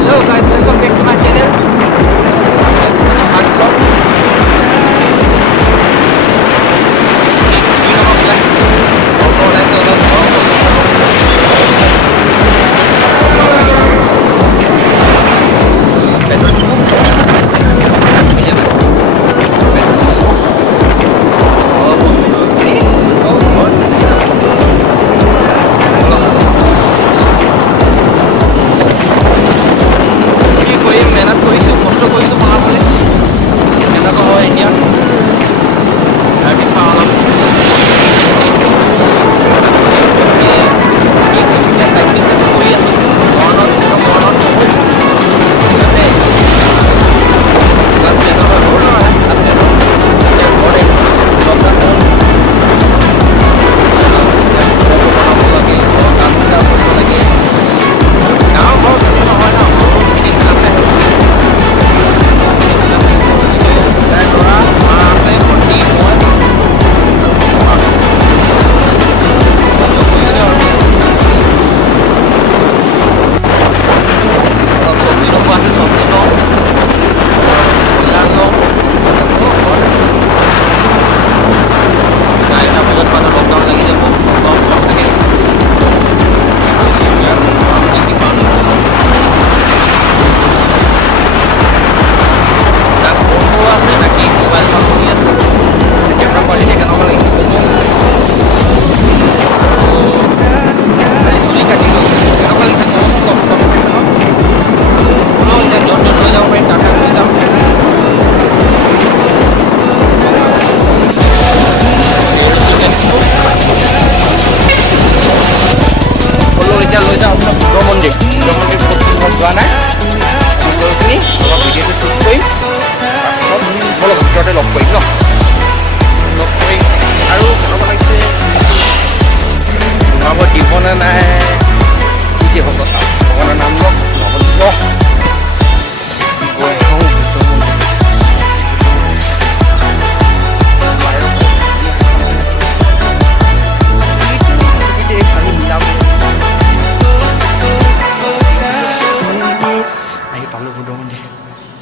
Hello guys, welcome back to my channel.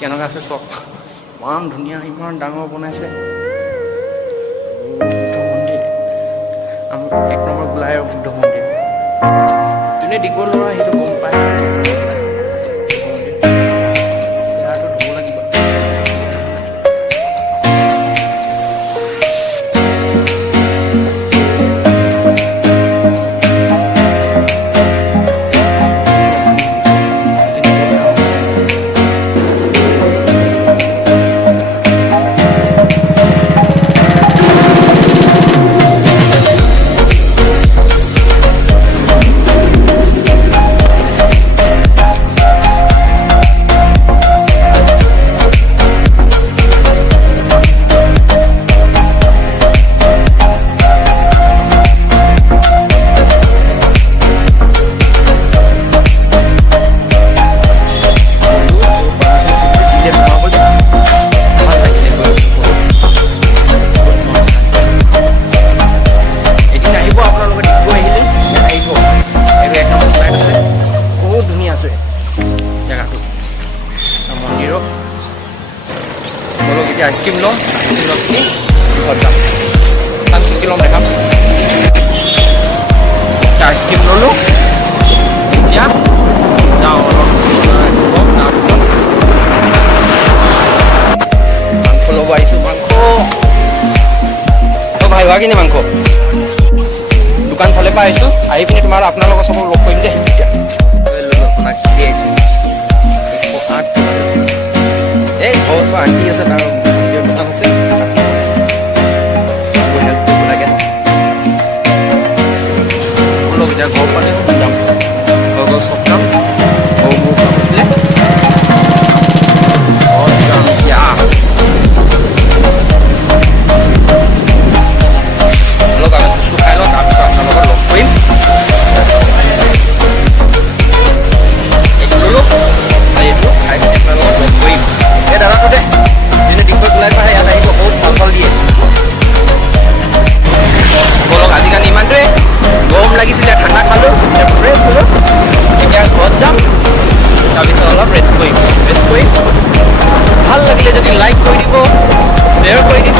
কেনেকুৱা আছে চক ইমান ধুনীয়া ইমান ডাঙৰ বনাইছে মন্দিৰ এক নম্বৰ গোলাই বুদ্ধ মন্দিৰ যোনে দিব ল'ৰা সেইটো গম পায় আইসক্ৰিম লম কিনি ঘৰ যাম তাৰ কি লম দেখাম আইসক্ৰিম ললো এতিয়া যাওঁ তাৰপিছত মাংস ল'ব আহিছোঁ মাংস ভাই হোৱা কিনে মাংস দোকান ফালে পৰা আহিছোঁ আহি পিনে তোমাৰ আপোনালোকৰ চবক লগ কৰিম দেই এতিয়া এই ঘৰ আন্টি আছে তাৰ দোকান আছে হেল্প কৰিব লাগে এতিয়া ঘৰ পালে যাম ঘৰ চব যাম ঘৰ মোৰ কাম আছিলে খাই লওঁ তাৰপিছত আপোনালোকক লগ কৰিম ভাল লাগিলে যদি লাইক কৰি দিব, শ্বেয়াৰ কৰি দিব,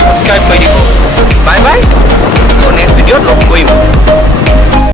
ছাবস্ক্ৰাইব কৰি দিব। বাই বাই, নেক্সট ভিডিঅ'ত লগ কৰিম।